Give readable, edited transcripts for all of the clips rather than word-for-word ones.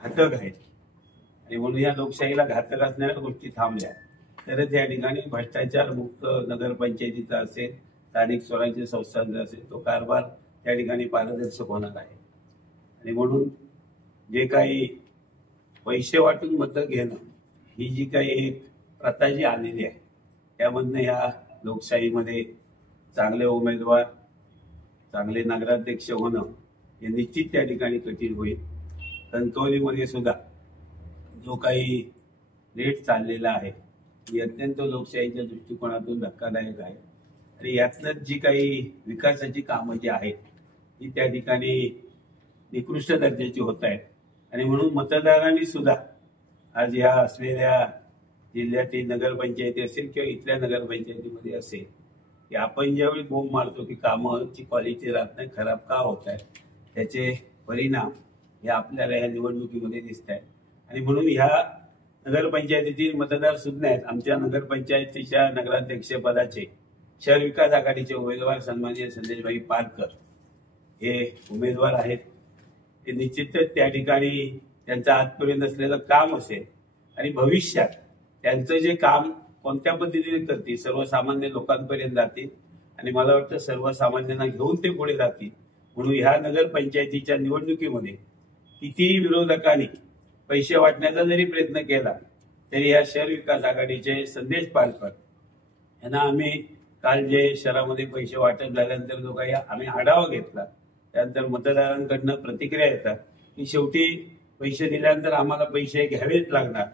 घातक आहेत आणि म्हणून या लोकशाहीला घातक असणाऱ्या गोष्टी थांबल्या तरच या ठिकाणी भ्रष्टाचार मुक्त नगरपंचायतीचा असेल, स्थानिक स्वराज्य संस्थांचा असेल, तो कारभार त्या ठिकाणी पारदर्शक होणार आहे. आणि म्हणून जे काही पैसे वाटून मतं घेणं ही जी काही एक प्रथा जी आलेली आहे त्यामधनं ह्या लोकशाहीमध्ये चांगले उमेदवार, चांगले नगराध्यक्ष होणं हे निश्चित त्या ठिकाणी कठीण होईल. कणकवलीमध्ये सुद्धा जो काही रेट चाललेला आहे ही अत्यंत लोकशाहीच्या दृष्टिकोनातून धक्कादायक आहे. आणि यातनं जी काही विकासाची कामं जी आहेत ही त्या ठिकाणी निकृष्ट दर्जाची होत आहेत. आणि म्हणून मतदारांनी सुद्धा आज या असलेल्या जिल्ह्यातील नगरपंचायती असेल किंवा इथल्या नगरपंचायतीमध्ये असेल की आपण ज्यावेळी बोंब मारतो की कामाची क्वालिटी राहत नाही, खराब का होत आहे, त्याचे परिणाम हे आपल्याला या निवडणुकीमध्ये दिसत आहेत. आणि म्हणून ह्या नगरपंचायतीतील मतदार सुज्ञ आहेत. आमच्या नगरपंचायतीच्या नगराध्यक्षपदाचे शहर विकास आघाडीचे उमेदवार सन्माननीय संदेशभाई पारकर हे उमेदवार आहेत. ते निश्चितच त्या ठिकाणी त्यांचं आजपर्यंत असलेलं काम असेल आणि भविष्यात त्यांचं जे काम कोणत्या पद्धतीने करतील, सर्वसामान्य लोकांपर्यंत जातील आणि मला वाटतं सर्वसामान्यांना घेऊन ते पुढे जातील. म्हणून ह्या नगरपंचायतीच्या निवडणुकीमध्ये कितीही विरोधकांनी पैसे वाटण्याचा जरी प्रयत्न केला तरी या शहर विकास आघाडीचे संदेश पारकर यांना आम्ही काल जे शहरामध्ये पैसे वाटप झाल्यानंतर जो काही आम्ही आढावा घेतला त्यानंतर मतदारांकडनं प्रतिक्रिया येतात की शेवटी पैसे दिल्यानंतर आम्हाला पैसे घ्यावेच लागणार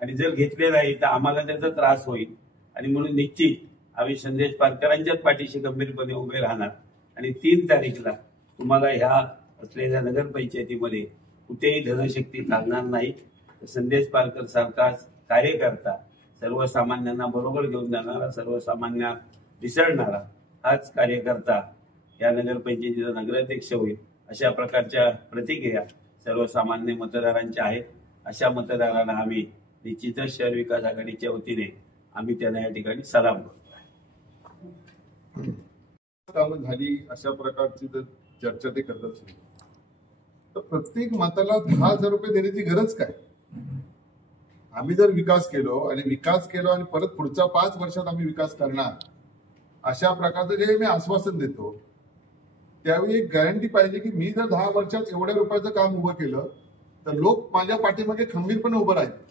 आणि जर घेतले नाही तर आम्हाला त्याचा त्रास होईल. आणि म्हणून निश्चित आम्ही संदेश पारकरांच्याच पाठीशी गंभीरपणे उभे राहणार. आणि 3 तारीखला तुम्हाला ह्या असलेल्या नगरपंचायतीमध्ये कुठेही धनशक्ती चालणार नाही. संदेश पारकर सारखा कार्यकर्ता, सर्वसामान्यांना बरोबर घेऊन जाणारा, सर्वसामान्य विसरणारा हाच कार्यकर्ता या नगरपंचायतीचा नगराध्यक्ष होईल. अशा प्रकारच्या प्रतिक्रिया सर्वसामान्य मतदारांच्या आहेत. अशा मतदारांना आम्ही निश्चितच शहर विकास आघाडीच्या वतीने आम्ही त्यांना या ठिकाणी सलाम करतो. कामं झाली अशा प्रकारची जर चर्चा ते करत असेल तर प्रत्येक मताला 10,000 रुपये देण्याची गरज काय? आम्ही जर विकास केलो आणि परत पुढच्या 5 वर्षात आम्ही विकास करणार अशा प्रकारचं जे मी आश्वासन देतो त्यावेळी एक गॅरंटी पाहिजे की मी जर 10 वर्षात एवढ्या रुपयाचं काम उभं केलं तर लोक माझ्या पाठीमागे खंबीरपणे उभं राहतील.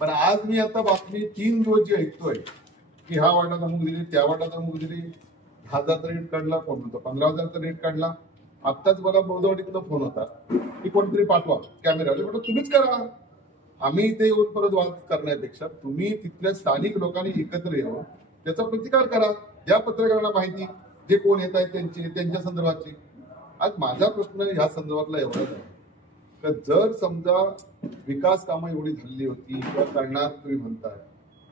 पण आज मी आता बातमी 3 दिवस जी ऐकतोय की ह्या वाटात अमुक दिली, त्या वाटात अमुक दिली, 10,000चा रेट काढला, कोण म्हणतो 15,000चा रेट काढला. आत्ताच मला बोधवाडीतला फोन होता की कोणतरी पाठवा कॅमेरावाले, म्हटलं तुम्हीच करा. आम्ही इथे येऊन परत वाद करण्यापेक्षा तुम्ही तिथल्या स्थानिक लोकांनी एकत्र येऊन त्याचा प्रतिकार करा. ज्या पत्रकारांना माहिती जे कोण येत आहेत त्यांच्या संदर्भाची. आज माझा प्रश्न ह्या संदर्भातला एवढाच आहे तर जर समजा विकास कामं एवढी झालेली होती किंवा करणार तुम्ही म्हणताय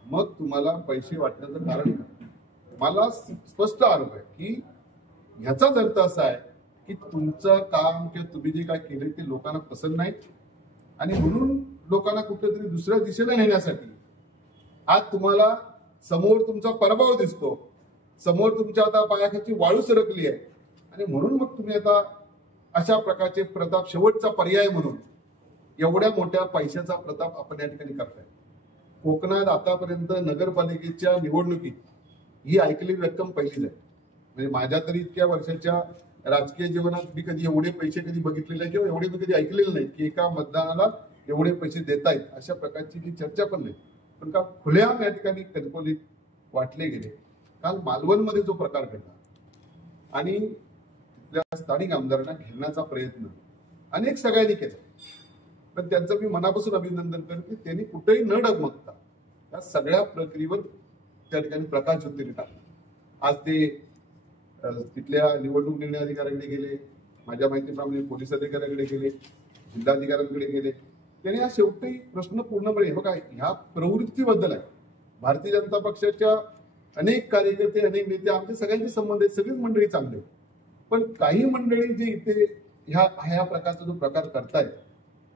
मग तुम्हाला पैसे वाटण्याचं कारण काय? मला स्पष्ट आरोप आहे की ह्याचाच अर्थ असा आहे की तुमचं काम किंवा तुम्ही जे काय केले ते लोकांना पसंत नाही आणि म्हणून लोकांना कुठेतरी दुसऱ्या दिशेला नेण्यासाठी आज तुम्हाला समोर तुमचा पराभव दिसतो, समोर तुमच्या आता पायाखालची वाळू सरकली आहे आणि म्हणून मग तुम्ही आता अशा प्रकारचे प्रताप शेवटचा पर्याय म्हणून एवढ्या मोठ्या पैशाचा प्रताप आपण या ठिकाणी करताय. कोकणात आतापर्यंत नगरपालिकेच्या निवडणुकीत ही ऐकलेली रक्कम पहिलीच आहे. म्हणजे माझ्या तरी इतक्या वर्षाच्या राजकीय जीवनात मी कधी एवढे पैसे कधी बघितलेले नाही किंवा एवढे मी कधी ऐकलेले नाही की एका मतदानाला एवढे पैसे देतायत अशा प्रकारची ती चर्चा पण नाही. पण का खुलेआम या ठिकाणी कणकवलीत वाटले गेले. काल मालवणमध्ये जो प्रकार घडला आणि तिथल्या स्थानिक आमदारांना घेण्याचा प्रयत्न अनेक सगळ्यांनी केला पण त्यांचं मी मनापासून अभिनंदन करतो. त्यांनी कुठेही न डगमगता या सगळ्या प्रक्रियेवर त्या ठिकाणी प्रकाश ज्योतीने टाकला. आज ते तिथल्या निवडणूक निर्णय अधिकाऱ्यांकडे गेले, माझ्या माहितीप्रमाणे पोलीस अधिकाऱ्यांकडे गेले, जिल्हाधिकाऱ्यांकडे गेले. त्यांनी हा शेवटी प्रश्न पूर्णपणे बघा ह्या प्रवृत्तीबद्दल आहे. भारतीय जनता पक्षाच्या अनेक कार्यकर्ते, अनेक नेते, आमचे सगळ्यांचे संबंध आहेत, सगळीच मंडळी चांगले. पण काही मंडळी जे इथे ह्या प्रकारचा जो प्रकार करतायत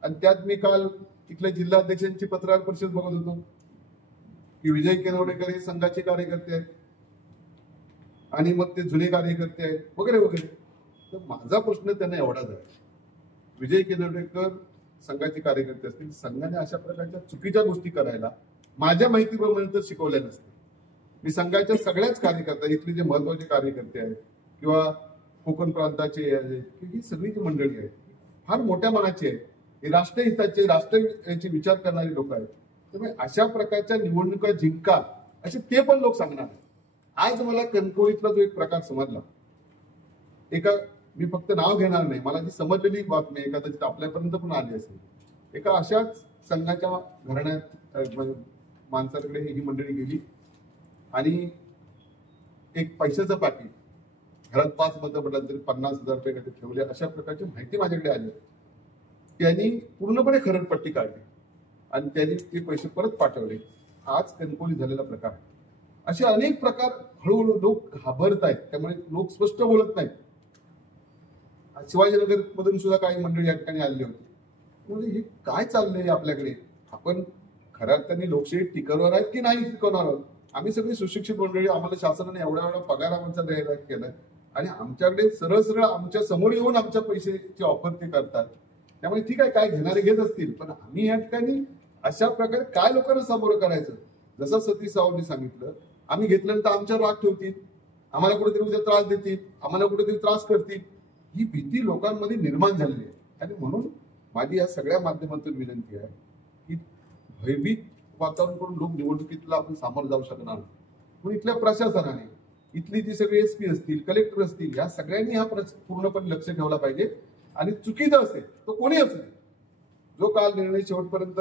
आणि त्यात मी काल इथल्या जिल्हाध्यक्षांची पत्रकार परिषद बघत होतो की विजय केनवडेकर हे संघाचे कार्यकर्ते आहेत आणि मग ते जुने कार्यकर्ते आहेत वगैरे वगैरे. तर माझा प्रश्न त्यांना एवढाच आहे, विजय केनवडेकर संघाचे कार्यकर्ते असतील, संघाने अशा प्रकारच्या चुकीच्या गोष्टी करायला माझ्या माहितीप्रमाणे तर शिकवल्या नसतील. मी संघाच्या सगळ्याच कार्यकर्ते, इथले जे महत्वाचे कार्यकर्ते आहेत किंवा कोकण प्रांताचे ही सगळी जी मंडळी आहेत फार मोठ्या मनाची आहे, हे राष्ट्रहिताचे राष्ट्राचे विचार करणारी लोक आहेत. त्यामुळे अशा प्रकारच्या निवडणुका जिंका असे ते पण लोक सांगणार. आज मला कणकवलीतला जो एक प्रकार समजला, मी फक्त नाव घेणार नाही, मला जी समजलेली बातमी कदाचित आपल्यापर्यंत पण आली असेल. एका अशाच संघाच्या घराण्यात माणसाकडे ही मंडळी गेली आणि एक पैशाचं पाकिट, घरात 5 मतं पडलं तरी 50,000 रुपये कधी ठेवले, अशा प्रकारची माहिती माझ्याकडे आली. त्यांनी पूर्णपणे खरडपट्टी काढली आणि त्यांनी ते पैसे परत पाठवले. आज कणकवली झालेला प्रकार. असे अनेक प्रकार हळूहळू लोक घाबरत आहेत, त्यामुळे लोक स्पष्ट बोलत नाहीत. शिवाजीनगर मधून सुद्धा काही मंडळी या ठिकाणी आलेली होती. म्हणजे हे काय चाललंय आपल्याकडे? आपण खऱ्या अर्थाने लोकशाही टिकवणार आहेत की नाही टिकवणार आहोत? आम्ही सगळी सुशिक्षित मंडळी, आम्हाला शासनाने एवढा पगार आमचा द्यायला केलाय आणि आमच्याकडे सरळ सरळ आमच्या समोर येऊन आमच्या पैशाची ऑफर ते करतात. त्यामुळे ठीक आहे, काय घेणारे घेत असतील, पण आम्ही या ठिकाणी अशा प्रकारे काय लोकांना सामोरं करायचं? जसं सतीश सावंतने सांगितलं, आम्ही घेतल्यानंतर आमच्यावर राग ठेवतील, आम्हाला कुठेतरी उद्या त्रास देतील, आम्हाला कुठेतरी त्रास करतील, ही भीती लोकांमध्ये निर्माण झालेली आहे. आणि म्हणून माझी या सगळ्या माध्यमातून विनंती आहे की भयभीत वातावरण करून लोक निवडणुकीतला आपण सामोरं जाऊ शकणार नाही. म्हणून इथल्या प्रशासनाने, इथली जी सगळी SP असतील, कलेक्टर असतील, या सगळ्यांनी हा पूर्णपणे लक्ष ठेवला पाहिजे. आणि चुकीचं असेल तो कोणी असेल, जो काल निर्णय शेवटपर्यंत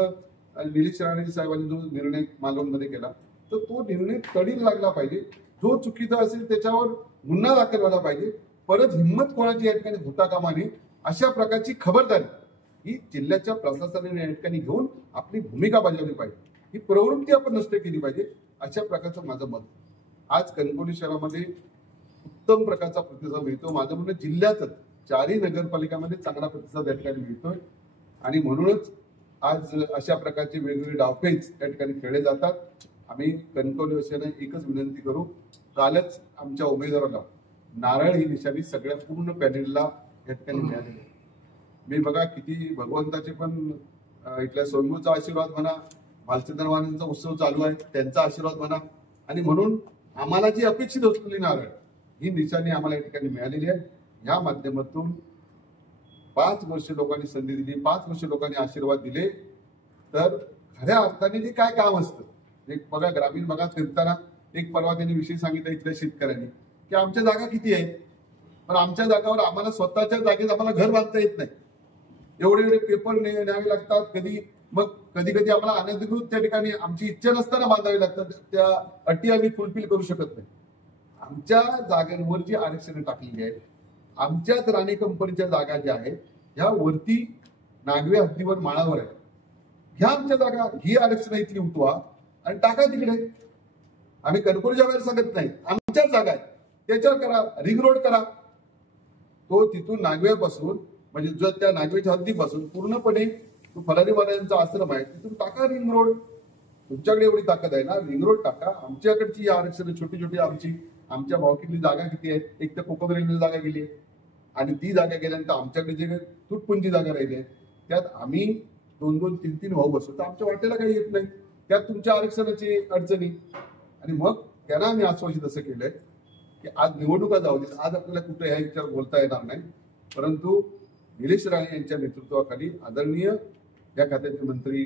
निलेश राणे साहेबांनी जो निर्णय मालवणमध्ये केला, तर तो निर्णय तडीला लागला पाहिजे. जो चुकीचा असेल त्याच्यावर गुन्हा दाखल व्हायला पाहिजे. परत हिंमत कोणाची या ठिकाणी होता कामा नये. अशा प्रकारची खबरदारी ही जिल्ह्याच्या प्रशासनाने या ठिकाणी घेऊन आपली भूमिका बजावली पाहिजे. ही प्रवृत्ती आपण नष्ट केली पाहिजे, अशा प्रकारचं माझं मत. आज कणकवली शहरामध्ये उत्तम प्रकारचा प्रतिसाद मिळतो. माझं म्हणणं जिल्ह्यातच 4ही नगरपालिकांमध्ये चांगला प्रतिसाद या ठिकाणी मिळतोय. आणि म्हणूनच आज अशा प्रकारचे वेगवेगळे डावपेच या ठिकाणी खेळले जातात. आम्ही कणकवलीवासियांना एकच विनंती करू, कालच आमच्या उमेदवाराला नारळ ही निशाणी सगळ्या पूर्ण पॅनेलला या ठिकाणी मिळालेली. मी बघा किती भगवंताचे पण इथल्या स्वयंभूचा आशीर्वाद म्हणा, भालचंद्रवानांचा उत्सव चालू आहे त्यांचा आशीर्वाद म्हणा, आणि म्हणून आम्हाला जी अपेक्षित असलेली नारळ ही निशाणी आम्हाला या ठिकाणी मिळालेली आहे. या माध्यमातून 5 वर्ष लोकांनी संधी दिली, 5 वर्ष लोकांनी आशीर्वाद दिले, तर खऱ्या अर्थाने जे काय काम असतं. एक बघा ग्रामीण भागात फिरताना एक परवा त्यांनी विषय सांगितला इथल्या शेतकऱ्यांनी की आमच्या जागा किती आहेत, पण आमच्या जागावर आम्हाला स्वतःच्या जागेत आम्हाला घर बांधता येत नाही, एवढे पेपर न्यावे लागतात. कधी कधी आम्हाला अनधिकृत त्या ठिकाणी आमची इच्छा नसताना बांधावी लागतात. त्या अटी आम्ही फुलफिल करू शकत नाही. आमच्या जागांवर जी आरक्षण टाकलेली आहेत, आमच्याच राणे कंपनीच्या जागा ज्या आहेत ह्या वरती नागवे हद्दीवर माळावर आहेत, ह्या आमच्या जागा, ही आरक्षण इथली उठवा आणि टाका तिकडे. आम्ही कणकवलीच्या बाहेर सांगत नाही, आमच्याच जागा आहेत, त्याच्यावर करा, रिंग रोड करा. तो तिथून नागवेपासून म्हणजे जो त्या नागवेच्या हद्दीपासून पूर्णपणे तो फलारीवाल्यांचा आश्रम आहे, तिथून टाका रिंग रोड. तुमच्याकडे एवढी ताकद आहे ना, रिंग रोड टाका. आमच्याकडची ही आरक्षण छोटी छोटी आमच्या भावकीतली जागा किती आहेत, एक तर कोकण रेल्वे जागा गेली आहे आणि ती जागा गेल्यानंतर आमच्याकडे जे तुटपुंजी जागा राहिली आहे त्यात आम्ही 2-2, 3-3 भाऊ बसतो, तर आमच्या वाटेला काही येत नाही. त्यात तुमच्या आरक्षणाची अडचणी. आणि मग त्यांना आम्ही आश्वासित असं केलंय की आज निवडणुका जाऊ देत, आज आपल्याला कुठे ह्या विचार बोलता येणार नाही, परंतु निलेश राणे यांच्या नेतृत्वाखाली आदरणीय या खात्याचे मंत्री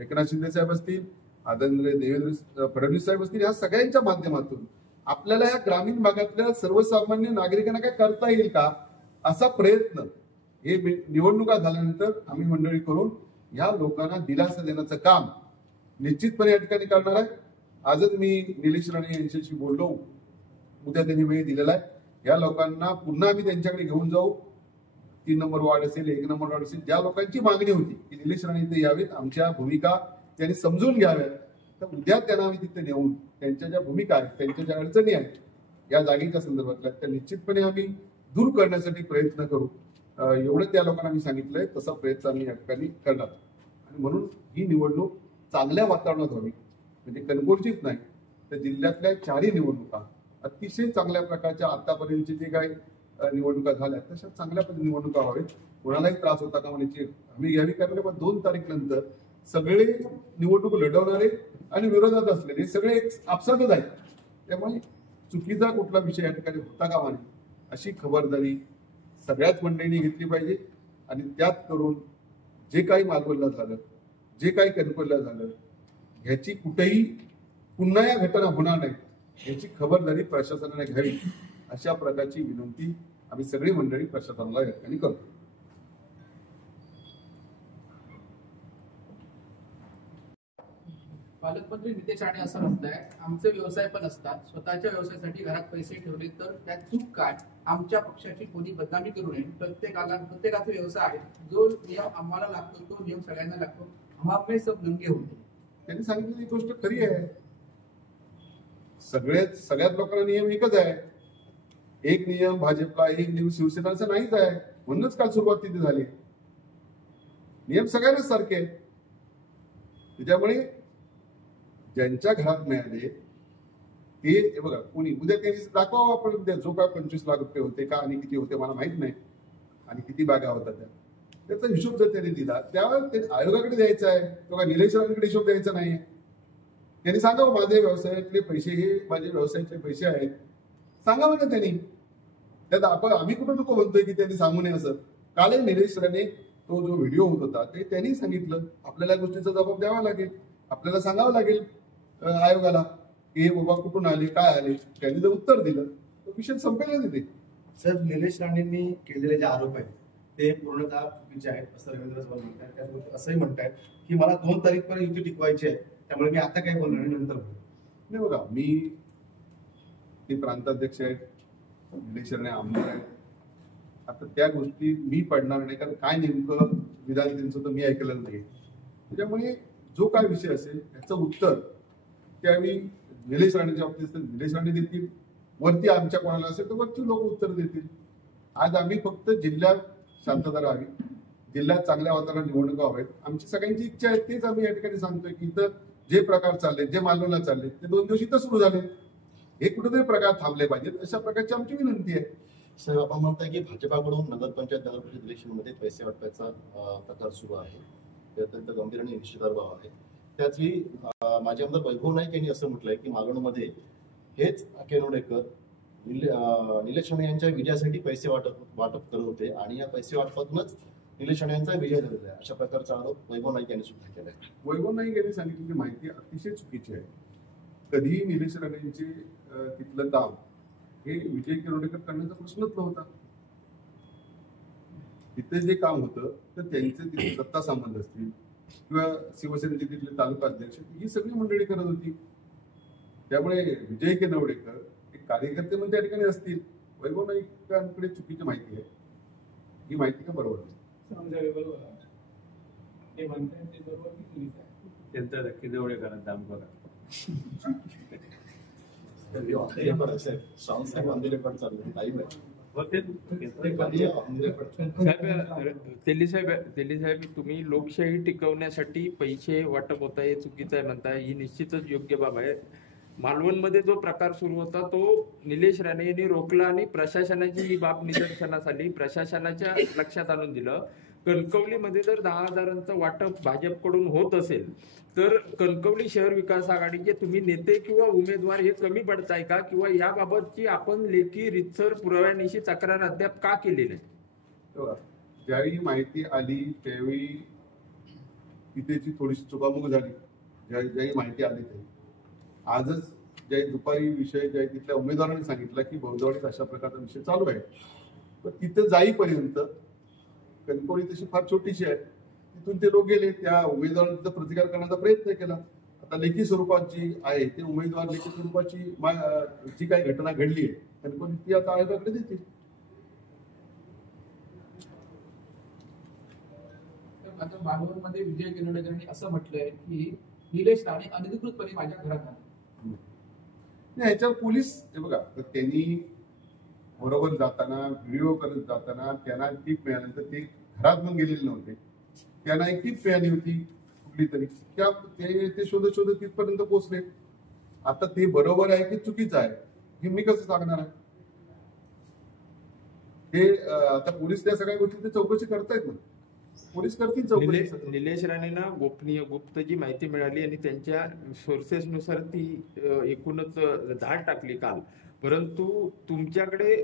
एकनाथ शिंदे साहेब असतील, आदरणीय देवेंद्र फडणवीस साहेब असतील, या सगळ्यांच्या माध्यमातून आपल्याला या ग्रामीण भागातल्या सर्वसामान्य नागरिकांना काय करता येईल का, असा प्रयत्न हे निवडणुका झाल्यानंतर आम्ही मंडळी करून या लोकांना दिलासा देण्याचं काम निश्चितपणे या ठिकाणी करणार आहे. आजच मी निलेश राणे यांच्याशी बोललो, उद्या त्यांनी वेळ दिलेला आहे. या लोकांना पुन्हा आम्ही त्यांच्याकडे घेऊन जाऊ. 3 नंबर वार्ड असेल, 1 नंबर वार्ड असेल, ज्या लोकांची मागणी होती की निलेश राणे इथे यावेत, आमच्या भूमिका त्यांनी समजून घ्याव्यात, तर उद्या त्यांना आम्ही तिथे नेऊन त्यांच्या ज्या भूमिका आहेत, त्यांच्या ज्या अडचणी आहेत या जागेच्या संदर्भातल्या, त्या निश्चितपणे आम्ही दूर करण्यासाठी प्रयत्न करू. एवढं त्या लोकांना मी सांगितलंय, तसा प्रयत्न आम्ही या ठिकाणी करणार. आणि म्हणून ही निवडणूक चांगल्या वातावरणात व्हावी, म्हणजे कणकवलीचीच नाही तर जिल्ह्यातल्या 4ही निवडणुका अतिशय चांगल्या प्रकारच्या आतापर्यंतचे जे काही निवडणुका झाल्या तशा चांगल्या पद्धतीने निवडणुका व्हावेत, कोणालाही त्रास होता का म्हणायची हमी घ्यावी. कारण 2 तारीखनंतर सगळे निवडणूक लढवणारे आणि विरोधात असलेले सगळे एक आपसातच आहेत. त्यामुळे चुकीचा कुठला विषय या ठिकाणी होता कामा नये अशी खबरदारी सगळ्याच मंडळींनी घेतली पाहिजे. आणि त्यात करून जे काही मालवणला झालं, जे काही कणकवलीला झालं, ह्याची कुठेही पुन्हा या घटना होणार नाहीत याची खबरदारी प्रशासनाने घ्यावी, अशा प्रकारची विनंती आम्ही सगळी मंडळी प्रशासनाला या ठिकाणी करतो. पालकमंत्री नितेश राणे असं म्हणताय, आमचे व्यवसाय पण असतात, स्वतःच्या व्यवसायासाठी घरात पैसे ठेवले तर त्यात चूक काय? आमच्या पक्षाची कोणी बदनामी करू नये. प्रत्येकाचा व्यवसाय आहे, जो नियम आम्हाला लागतो तो नियम सगळ्यांना लागतो. हम सब नंगे होते. त्यांनी सांगितलेली गोष्ट खरी आहे. सगळ्याच लोकांना नियम एकच आहे. एक नियम भाजपला, एक नियम शिवसेनाचा नाहीच आहे. म्हणूनच काल सुरुवात तिथे झाली. नियम सगळ्यांनाच सारखे आहेत. त्याच्यामुळे ज्यांच्या घरात मिळाले ते बघा, कोणी उद्या त्यांनी दाखवावं आपण उद्या जो काय 25 लाख रुपये होते का आणि किती होते मला माहित नाही, आणि किती बागा होत्या त्याचा हिशोब जर त्यांनी दिला त्यावर ते आयोगाकडे द्यायचा आहे. तो काय निलेश राणेंकडे हिशोब द्यायचा नाही. त्यांनी सांगावं माझे व्यवसायातले पैसे हे माझे व्यवसायाचे पैसे आहेत, सांगावं ना त्यांनी. त्यात आम्ही कुठं नको म्हणतोय की त्यांनी सांगू नये असं. कालही निलेश राणे तो जो व्हिडिओ होत होता ते त्यांनी सांगितलं आपल्याला या गोष्टीचा जबाब द्यावा लागेल, आपल्याला सांगावं लागेल आयोगाला की बाबा कुठून आले, काय आले. त्यांनी जर उत्तर दिलं तर विषय संपेल तिथे. सर, निलेश राणेंनी केलेले जे आरोप आहेत ते पूर्णतः चुकीचे आहेत असं रवींद्र चव्हाण म्हणतात. त्यासोबत असंही म्हणतात की मला 2 तारीखपर्यंत युती टिकवायची आहे, त्यामुळे मी आता काय बोलणार नंतर नाही. बघा, मी प्रांताध्यक्ष आहेत, निलेश राणे आमदार आहेत. आता त्या गोष्टी मी पडणार नाही, कारण काय नेमकं विधान त्यांचं तर मी ऐकलेलं नाही. त्याच्यामुळे जो काय विषय असेल त्याचं उत्तर त्यावेळी निलेश राणेच्या बाबतीत निलेश राणे देतील, वरती आमच्या कोणाला असेल तर वरती लोक उत्तर देतील. आज आम्ही फक्त जिल्ह्यात शांतता राहावी, जिल्ह्यात चांगल्या वातावरणात निवडणुका व्हावेत, आमची सगळ्यांची इच्छा आहे. तेच आम्ही या ठिकाणी सांगतोय की इथं जे प्रकार चालले, जे मालवणला चालले ते 2 दिवस इथं सुरू झाले, हे कुठेतरी प्रकार थांबले पाहिजेत, अशा प्रकारची आमची विनंती आहे. सर, आपण म्हणताय की भाजपाकडून नगरपंचायत नगरपरिषद इलेक्शनमध्ये पैसे वाटपायचा प्रकार सुरू आहे, ते अत्यंत गंभीर आणि निषेधार्ह आहे. त्याचवेळी माजी आमदार वैभव नाईक यांनी असं म्हटलंय की मालवणमध्ये हेच केनोडेकर निलेश राणे यांच्या विजयासाठी पैसे वाटप करत होते आणि या पैसे वाटपातूनच निलेश राणे यांचा विजय झालेला आहे, अशा प्रकारचा आरोप वैभव नाईक यांनी सुद्धा केलाय. वैभव नाईक यांनी सांगितलेली माहिती अतिशय चुकीची आहे. कधीही निलेश राणेंचे तिथलं काम हे विजय केनोडेकर करण्याचा प्रश्नच नव्हता. तिथे जे काम होतं तर त्यांचे तिथे सत्ता संबंध असतील किंवा शिवसेनेचे तिथले तालुका अध्यक्ष ही सगळी मंडळी करत होती. त्यामुळे विजय केनवडेकर एक कार्यकर्ते म्हणून त्या ठिकाणी असतील. वैभव नाईकांकडे चुकीची माहिती आहे, ही माहिती का बरोबर नाही. त्यांचा केनवडेकरांचा काम बघा. तेली साहेब, तुम्ही लोकशाही टिकवण्यासाठी पैसे वाटप होता हे चुकीचं आहे म्हणताय, ही निश्चितच योग्य बाब आहे. मालवणमध्ये जो प्रकार सुरू होता तो निलेश राणे यांनी रोखला आणि प्रशासनाची ही बाब निदर्शनास आली, प्रशासनाच्या लक्षात आणून दिलं. कणकवलीमध्ये जर 10,000चं वाटप भाजपकडून होत असेल तर कणकवली शहर विकास आघाडीचे तुम्ही नेते किंवा उमेदवार हे कमी पडताय का, किंवा याबाबतची आपण लेखी रितसर पुराव्यानिशी तक्रार अद्याप का केलेली आहे? ज्यावेळी माहिती आली त्यावेळी तिथेची थोडीशी चुकामुक झाली. ज्याही माहिती आली ते आजच ज्या दुपारी विषय ज्या तिथल्या उमेदवारांनी सांगितलं की बहुजवाडीत अशा प्रकारचा विषय चालू आहे, तर तिथे जाईपर्यंत कणकवली तशी फार छोटीशी आहे, तिथून ते लोक गेले, त्या उमेदवारांचा प्रतिकार करण्याचा प्रयत्न केला. आता लेखी स्वरूपात जी आहे ते उमेदवार लेखी स्वरूपाची जी काही घटना घडली आहे कणकवली ती आता आयोगाकडे देतील. आता मालवणमध्ये विजय केनोडेकरांनी असं म्हटलंय की निलेश राणे अनधिकृतपणे माझ्या घरात आले. ह्याच्यावर पोलीस हे बघा, त्यांनी बरोबर जाताना व्हिडिओ करत जाताना त्यांना टीप मिळाल्यानंतर ते घरातून गेलेले नव्हते. त्यांना एक टीप मिळाली होती कुठली तरी, ते शोधत शोधत तिथपर्यंत पोहोचले. आता ते बरोबर आहे की चुकीचं आहे हे मी कसं सांगणार आहे? हे आता पोलीस त्या सगळ्या गोष्टी चौकशी करतायत ना, पोलीस करतील चौकशी. निलेश राणेंना गोपनीय गुप्त जी माहिती मिळाली आणि त्यांच्या सोर्सेसनुसार ती एकूणच धाड टाकली काल. परंतु तुमच्याकडे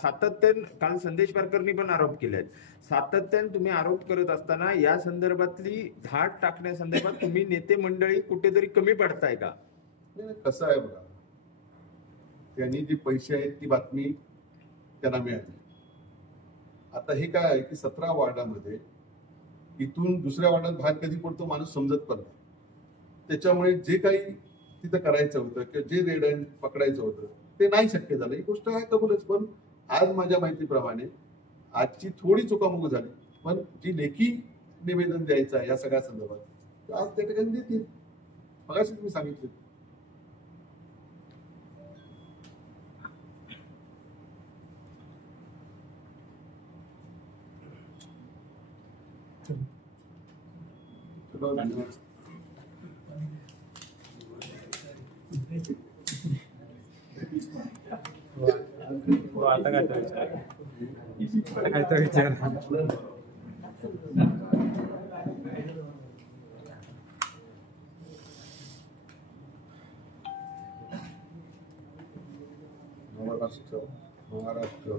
सातत्याने काल संदेश पारकरनी पण आरोप केले आहेत, सातत्याने तुम्ही आरोप करत असताना या संदर्भातली धाड टाकण्यासंदर्भात तुम्ही नेते मंडळी कुठेतरी कमी पडताय का? कसं आहे बघा, त्यांनी जी पैसे आहेत ती बातमी त्यांना मिळाली. आता हे काय आहे की 17 वॉर्डामध्ये इथून दुसऱ्या वार्डात बाहेर कधी पडतो माणूस समजत पण नाही. त्याच्यामुळे जे काही तिथं करायचं होतं किंवा जे रेड हँड पकडायचं होतं ते नाही शक्य झालं. ही गोष्ट आहे कबूलच. पण आज माझ्या माहितीप्रमाणे आजची थोडी चुकामुक झाली, पण जी लेखी निवेदन द्यायचं आहे या सगळ्या संदर्भात आज त्या ठिकाणी देतील. मगाशीच मी सांगितलं. आता काय विचार महाराष्ट्र